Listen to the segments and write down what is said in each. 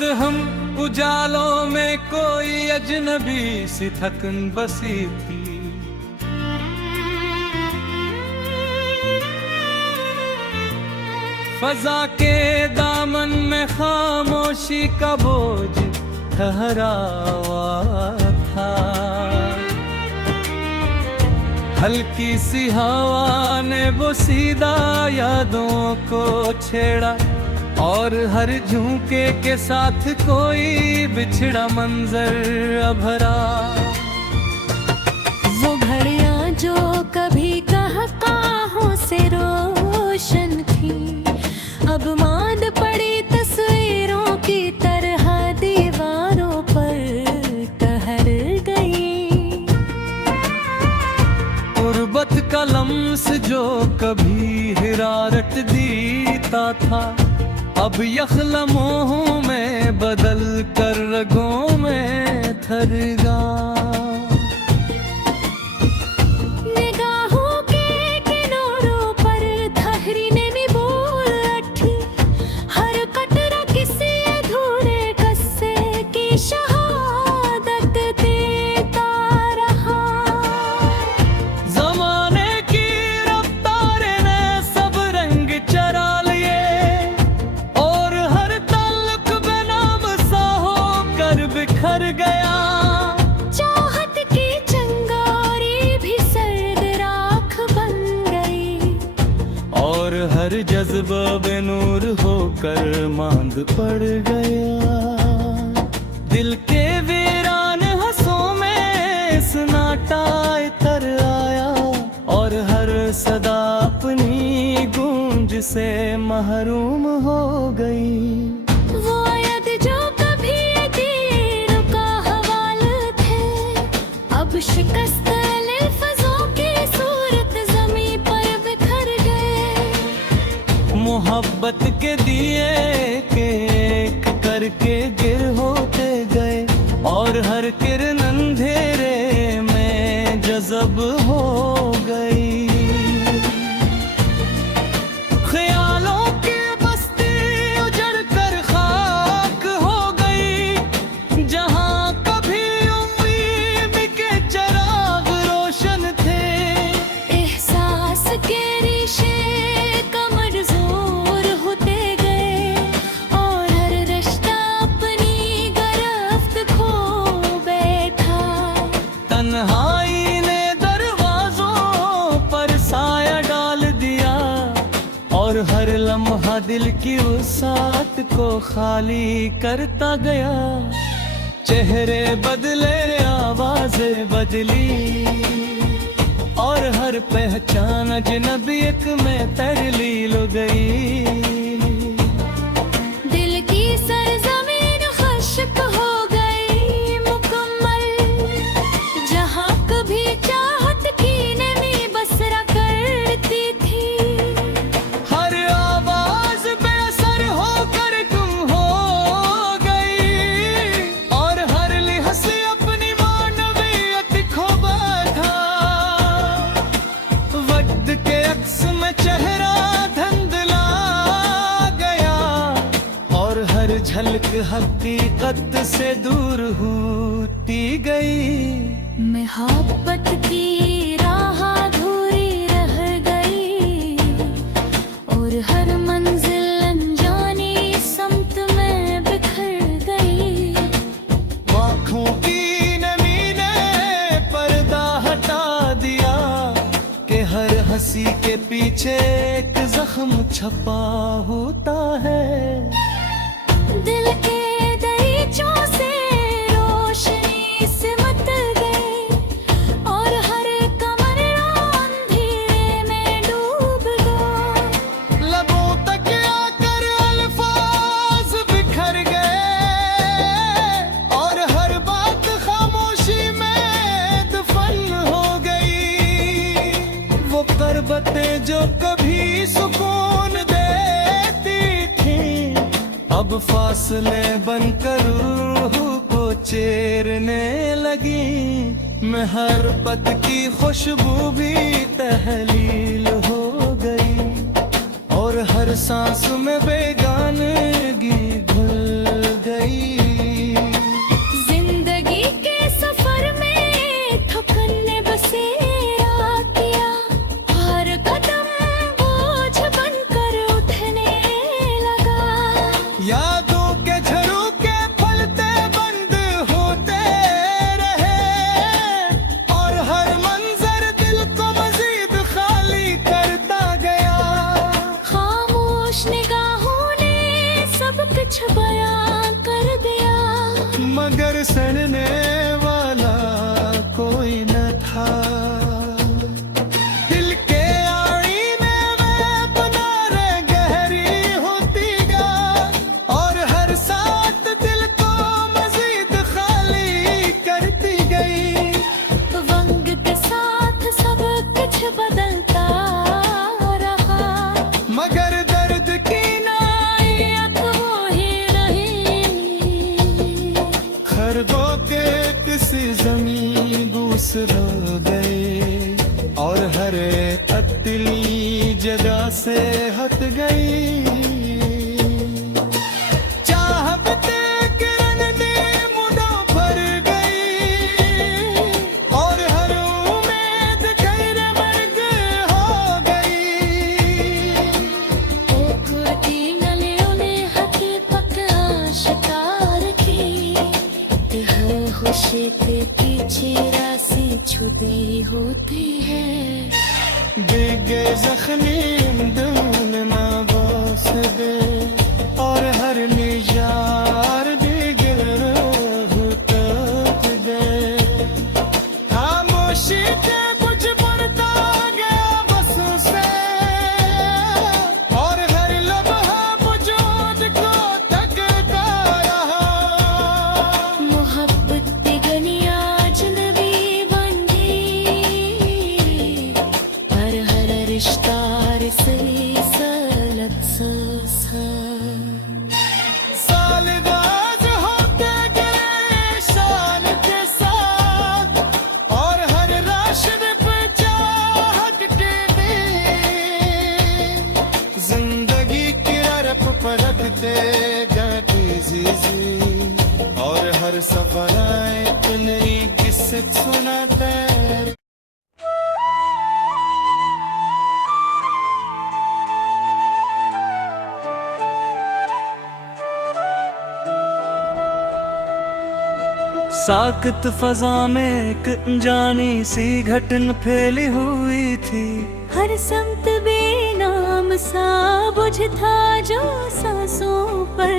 शायद हम उजालों में कोई अजनबी सी थकन बसी थी। फजा के दामन में खामोशी का बोझ ठहरा हुआ था। हल्की सी हवा ने वो सीधा यादों को छेड़ा और हर झुमके के साथ कोई बिछड़ा मंजर अभरा। वो घड़ियां जो कभी कहकाहों से रोशन थी, अब मांद पड़ी तस्वीरों की तरह दीवारों पर ठहर गई। गुर्बत का लम्स जो कभी हिरारत देता था, अब यखलमों में बदल कर रगों में थर गा। निगाहों के किनारों पर ठहरने में बोल उठी, हर कतरा किसी अधूरे किस्से की शहादत देता रहा। जमाने की रफ्तार ने सब रंग चरा लिए और हर ताल्लुक बेनाम सा होकर बिखर गया। चाहत की चिंगारी भी सर्द राख बन गई और हर जज्बा बेनूर होकर मांद पड़ गया। दिल के वीरान हंसों में सन्नाटा इतर आया और हर सदा अपनी गूंज से महरूम हो गई। वो आयत जो कभी दीन का हवाल थे, अब शिकस्त लफ्ज़ों की सूरत ज़मीं पर बिखर गए। मोहब्बत के दिए एक करके गिर होते गए और हर किरण अंधेरे में जज़ब हो गई। ख्यालों की बस्ती उजड़ कर खाक हो गई, जहां कभी उम्मीद के चिराग रोशन थे। एहसास के रिश्ते कमज़ोर होते गए और हर रिश्ता अपनी गिरफ्त खो बैठा। तन्हाई ने दरवाजों पर साया डाल दिया और हर लम्हा दिल की वसात को खाली करता गया। चेहरे बदले, आवाजें बदली और हर पहचान अजनबियत में तरलील हो गई। दिल की सरजमीन खुश्क हो गई मुकम्मल, जहाँ कभी चाहत की नमी बसरा करती थी। हर आवाज बेअसर होकर गुम हो गई और हर लिहाज अपनी मानवियत खो बैठा। वक्त के अक्स में चेहरा धुंधला गया और हर झलक हकीकत से दूर होती गई। मोहब्बत की राह अधूरी रह गई और हर मंजिल अनजानी समत में बिखर गई। आँखों की नमी ने पर्दा हटा दिया कि हर हंसी के पीछे एक जख्म छपा होता है। दिल के दरीचों से रोशनी सिमट गई और हर कमरा अंधेरे में डूब गया। लबों तक आकर अल्फाज बिखर गए और हर बात खामोशी में दफन हो गई। वो करबतें जो कभी सुकून देती थी, अब फासले बनकर रूह को चेरने लगी। महरबत की खुशबू भी तहलील हो गई और हर सांस में बेगानगी घुल गई। गई। जिंदगी के सफर में थकन ने बसेरा किया, हर कदम बोझ बनकर उठने लगा। यादों के झरोखे फलते बंद होते रहे, और हर मंजर दिल को मजीद खाली करता गया। खामोश निगाहों ने सब कुछ बयां कर दिया, मगर सुनने वाला कोई न था। दिल के आईने में बनारे गहरी होती गया, और हर साथ दिल को मजीद खाली करती गई। वंग के साथ सब कुछ बदलता रहा, मगर दर्द की नायत वो ही रही। खरगों के किसी जमीन दूसरा गए, और हर अतली जगह से हट गई। चाहते किरण ने मुड़ा भर गई, और हर उम्मीद गैर मर्ग हो गई। उखड़ती नलियों ने हकीकत आश्कार की, हर खुशी के पीछे राशि छुपी होती है। भीगे जख्मी दिल ना बस दे, और हर निजार दिगर तक दे। खामोशी के कुछ बढ़ता गया बस से, और हर लम्हा वजूद को थकता रहा। मोहब्बत की गलियां अजनबी बन गई, हर रिश्ता रिसलत सा। सालदाज होते गए शान के साथ, और हर राशद पे चाहत टेढ़ी। जिंदगी की रप परखते गए जी, और हर सफर एक नई किस्सत सुनाते। साकत फजा में एक अनजानी सी घटन फैली हुई थी। हर समत बेनाम सा बुझ था जो सांसों पर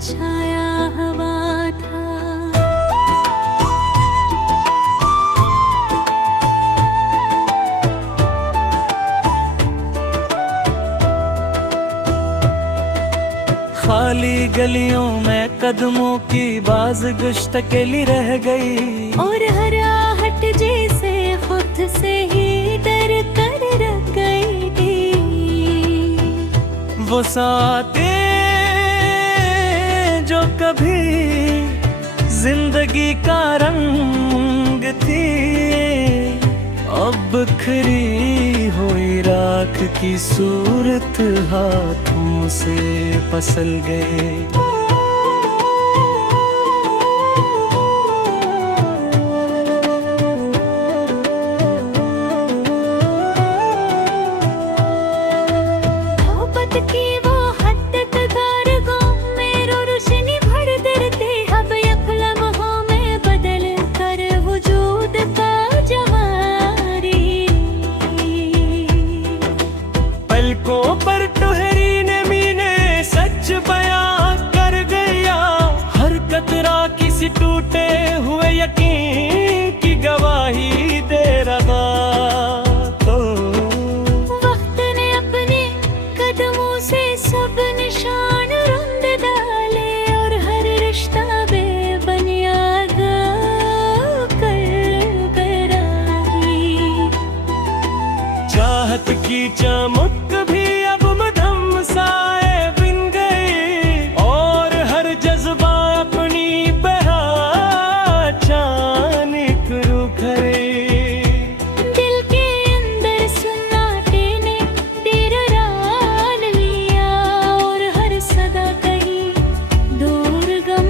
छाया हवा था। खाली गलियों में कदमों की बाज गुश्त अकेली रह गई, और हर आहट जैसे खुद से ही डर कर रख गई थी। वो सातें जो कभी जिंदगी का रंग थी, अब बिखरी हुई राख की सूरत हाथों से पसल गए। मोहब्बत की वो हद तक गाँव में रोशनी भर देते, अब एक लम्हों में बदल कर वजूद का जवारी। पलकों पर टुहरी नमी ने सच बयां कर गया, हर कतरा किसी टूटे हुए यकीन की गवाही दे रहा। तो वक्त ने अपने कदमों से सब निशान रुंद डाले, और हर रिश्ता बेबुनियाद कर गराही। चाहत की चमक भी अब मधम साए बिन गई, और हर जज्बा अपनी पहचान करे। दिल के अंदर सन्नाटे ने डेरा लिया, और हर सदा कहीं दूर गम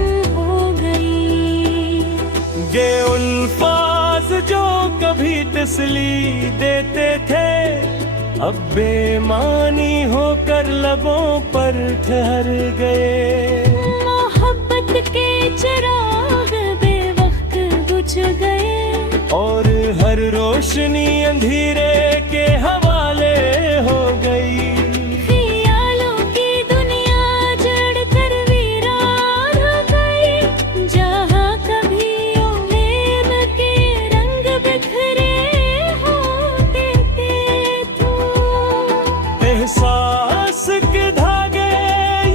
तसली देते थे, अब बेमानी होकर लबों पर ठहर गए। मोहब्बत के चिराग बेवक्त बुझ गए, और हर रोशनी अंधेरे के हवाले हो गई। ख्यालों की दुनिया जड़ कर वीरान हो गई, जहाँ कभी उम्मीद के रंग बिखरे होते थे तो। एहसास के धागे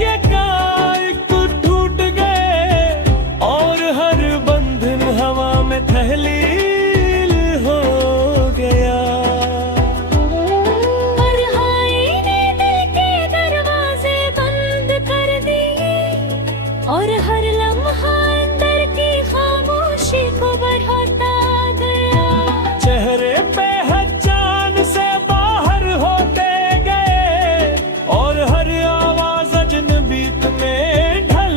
ये कायक टूट गए, और हर बंधन हवा में तहलील हो गया। तन्हाई ने दिल के दरवाजे बंद कर दिए, और हर लम्हा अंदर की खामोशी को बढ़ाता गया। चेहरे पे हजान से बाहर होते गए, और हर आवाज अजनबीत में ढल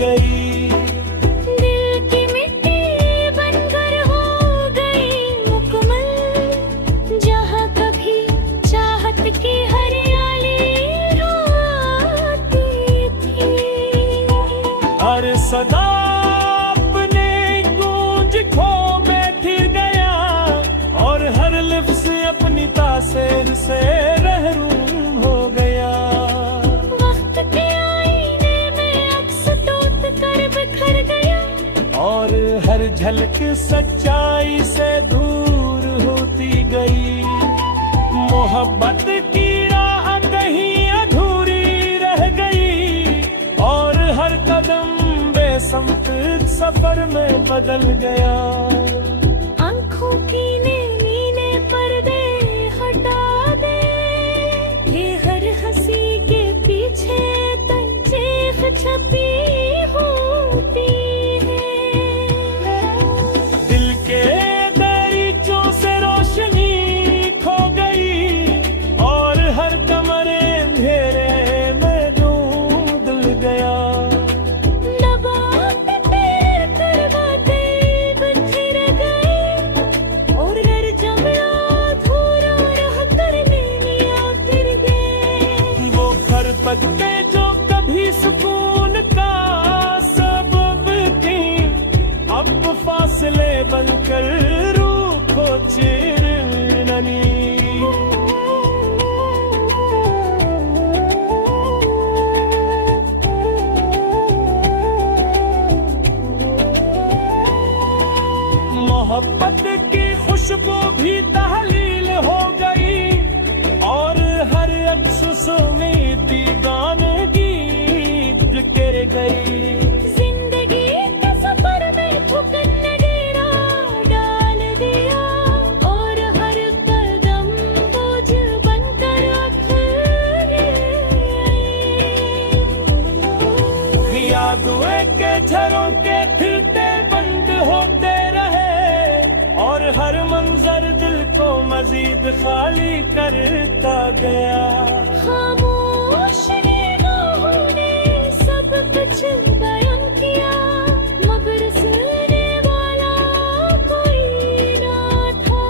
गई। दिल की मिट्टी बनकर हो गई मुकम्मल, जहाँ कभी चाहत की हरियाली आती थी। हर सदा अपने गूंज खो बैठ गया, और हर लफ्ज़ अपनी तासीर से महरूम हो गया। वक्त के आईने में अक्स टूट कर बिखर गया, और हर झलक सच्चाई से दूर होती गई। मोहब्बत की राह कहीं अधूरी रह गई, और हर कदम बेसमत सफर में बदल गया। आंखों की नीले पर्दे हटा दे, ये हर हंसी के पीछे तंजीफ छपी होती है। दिल के दरीचों से रोशनी खो गई, और हर कमरे अंधेरे में ढूंढ गया। दबाते पैर करवाते बिखर गए, और हर जमला अधूरा रह कर नीलियां फिर गए। वो खरपत्ते जो कभी सुकून का सबब थी, अब फासले बनकर रूह को चिरननी। मोहब्बत की खुशबू भी तहलील हो गई, और हर अक्स में दीवानगी बिखर गई। जिंदगी के सफर में ठुकर ने डेरा डाल दिया, और हर कदम बोझ बनकर उठे आई। यादों के झरोखे खिलते बंद होते रहे, और हर मंजर दिल को मजीद खाली करता गया। खामोश निगाहों ने सब कुछ बयान किया, मगर सुनने वाला कोई ना था।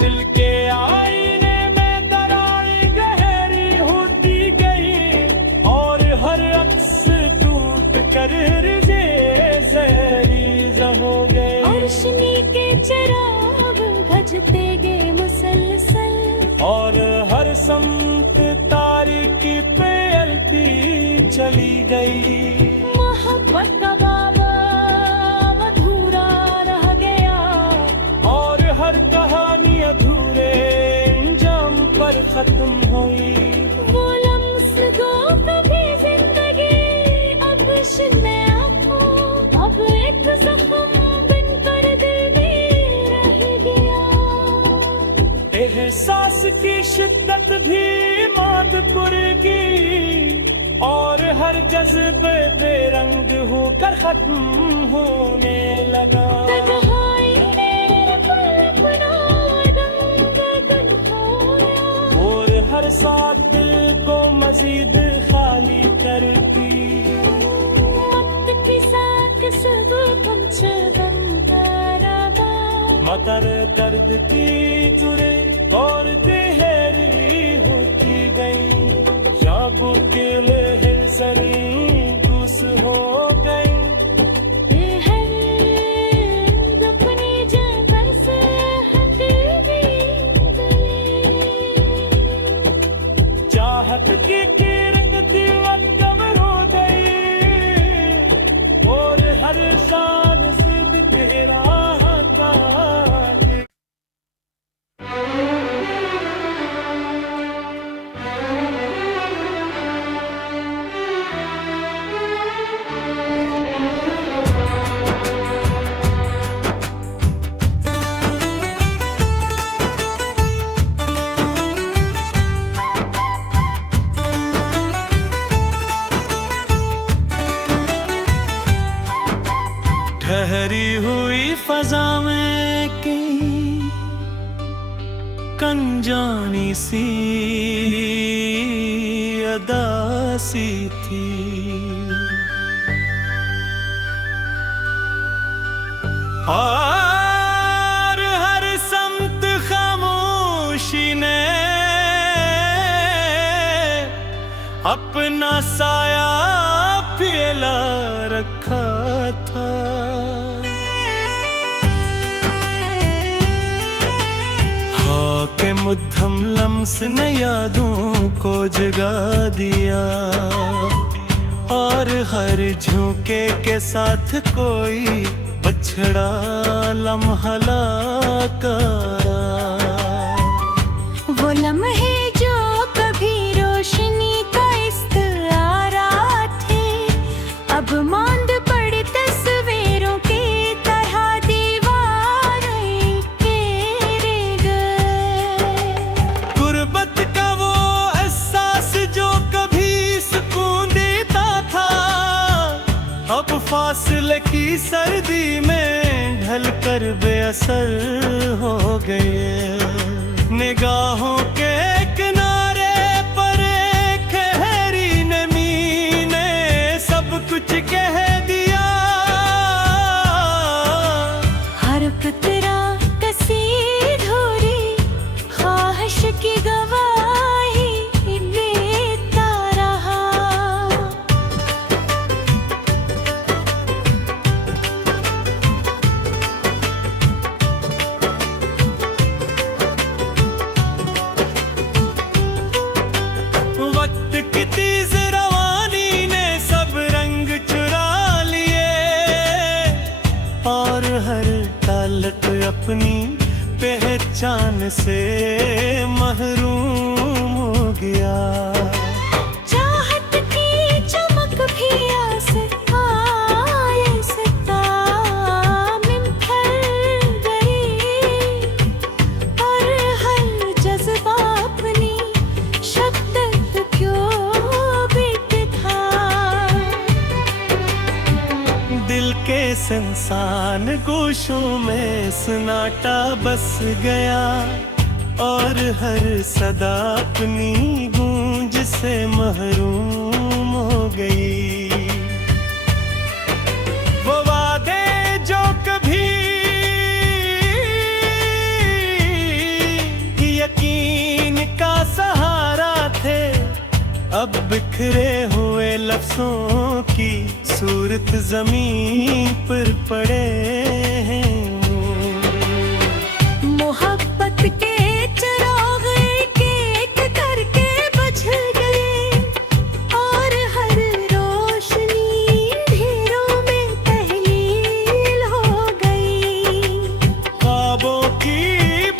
दिल के आईने में दरारें गहरी होती गई, और हर अक्स टूट कर जहरीज हो गए। रोशनी के चिराग भजते गए मुसलसल, और हर समत तारीकी पे अलती चली गई। मोहब्बत का बाबा अधूरा रह गया, और हर कहानी अधूरे अंजाम पर खत्म हुई। वो लम्स दो कभी जिंदगी अब में आंखों, अब एक जख्म बनकर दिल में रह गया। एहसास की शिद्दत भी मातपुर की, और हर जज्बे बेरंग होकर खत्म होने लगा। तन्हाई ने अपना रंग दिखाया, और हर साथ दिल को मजीद खाली करती। वक्त की साथ सब पंच गम करावा, मातर दर्द की चुरे और तिहरी होती गई, शाबू के लिए दूस हो गई। अपनी जगह से हट गई, चाहत की किरण दीवार कमर हो गई, और हर शान से बिखरा था। ठहरी हुई फजा में की कनजानी सी अदासी थी, और हर समत खामोशी ने अपना साया फैला रखा था। हाँ के मुद्दम लम्स ने यादों को जगा दिया, और हर झोंके के साथ कोई बछड़ा लम्हा लाका। वो लम्हे जो कभी रोशनी का इस्तारा थे, अब मांद पड़ी तस्वीरों की तरह दीवारें घेरे गए। गुर्बत का वो एहसास जो कभी सुकून देता था, अब फासले की सर्दी में ढल कर बेअसर हो गए। निगाहों के किनारे पर एक गहरी नमी ने सब कुछ कह दिया। हर कतरा कसी धोरी ख्वाहिश की गवाही देता रहा। वक्त की तेज रवानी ने सब रंग चुरा लिए, और हर तालत अपनी पहचान से महरूम हो गया। चाहत की चमक भी आहिस्ता निखर गई, और हर जज्बा अपनी शब्द क्यों बीत था। दिल के संसान गोशों में सन्नाटा बस गया, और हर सदा अपनी गूंज से महरूम हो गई। वो वादे जो कभी यकीन का सहारा थे, अब बिखरे हुए लफ्जों की सूरत जमीन पर पड़े हैं। मोहब्बत के चिराग एक करके बुझ गए, और हर रोशनी ढेरों में तहलील हो गई। ख्वाबों की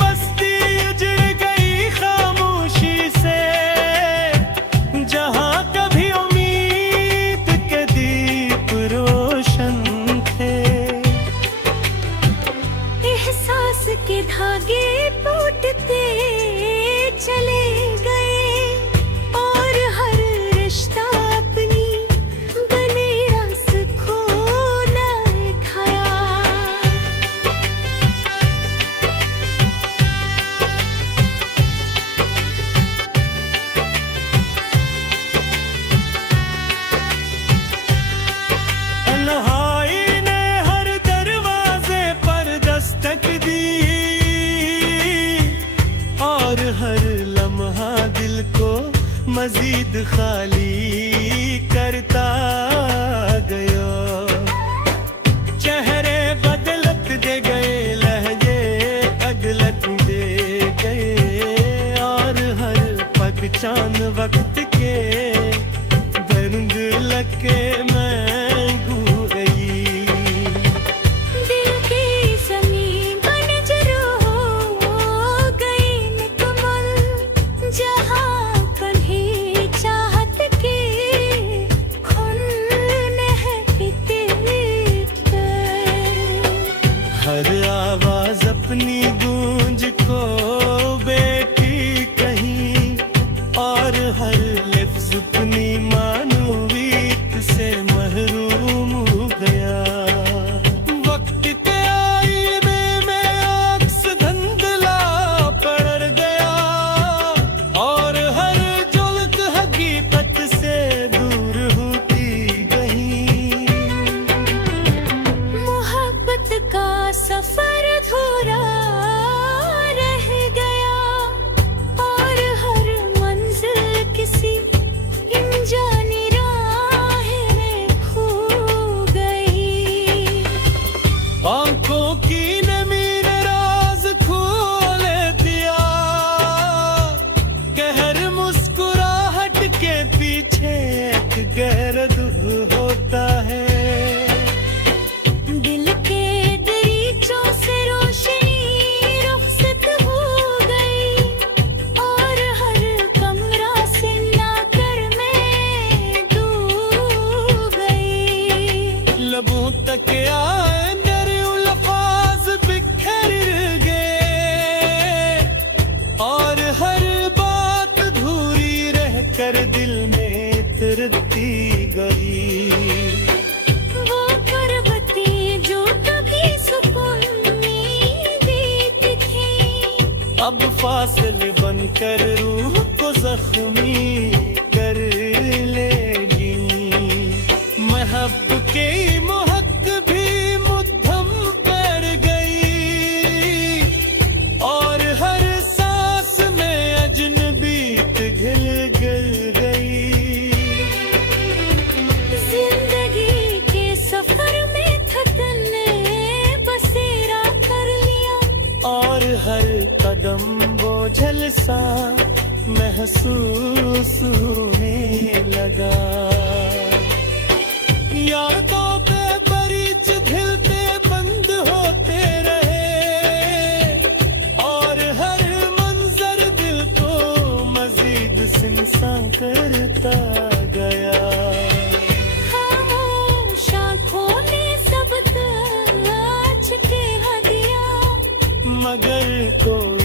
बस्ती उजड़ गई खामोशी से, जहां कभी उम्मीद के दीप रोशन थे। एहसास के धागे टूट मजीद खाली करता गया। चेहरे बदलत दे गए, लहजे अदलत दे गए, और हर पग चांद वक्त के दर्द लगे मैं गू गई। दिल की ज़मीं बंजर हो गई मुकम्मल, जहाँ कहीं चाहत के फूल महकते पर। हर आवाज अपनी गूंज को बेटी कहीं, और हर लफ्ज अपनी मानवीयत से महरूम हो गया। वक्त के आईने में अक्स धुंधला पड़ गया, और हर झलक हकीकत से दूर होती गई। मोहब्बत का सफर अधूरा रह गया, और हर मंजिल किसी अनजानी राह में खो गई। आंखों की नमी ने राज खोल दिया, कहर मुस्कुराहट के पीछे एक गहरा दुख होता है। दिल के दरीचों से रोशनी रुखसत हो गई, और हर कमरा से नाकर में डूब गई। लबों तक आए मेरे अल्फाज बिखर गए, और हर बात अधूरी रह कर दिल में तिरती गई। वो पर्वती जो कभी सुकून में देती थी, अब फासिल बनकर रूह को जख्मी कर लेगी। महब के महक भी मुद्दम कर गई, और हर सांस में अजनबी पिघल गई। जिंदगी के सफर में थकन ने बसेरा कर लिया, और हर कदम बोझल सा महसूस होने लगा। यादों पे बरीच दिलते बंद होते रहे, और हर मंजर दिल को मजीद सिनसा करता गया। खामोश आँखों ने सब ताज के दिया, मगर कोई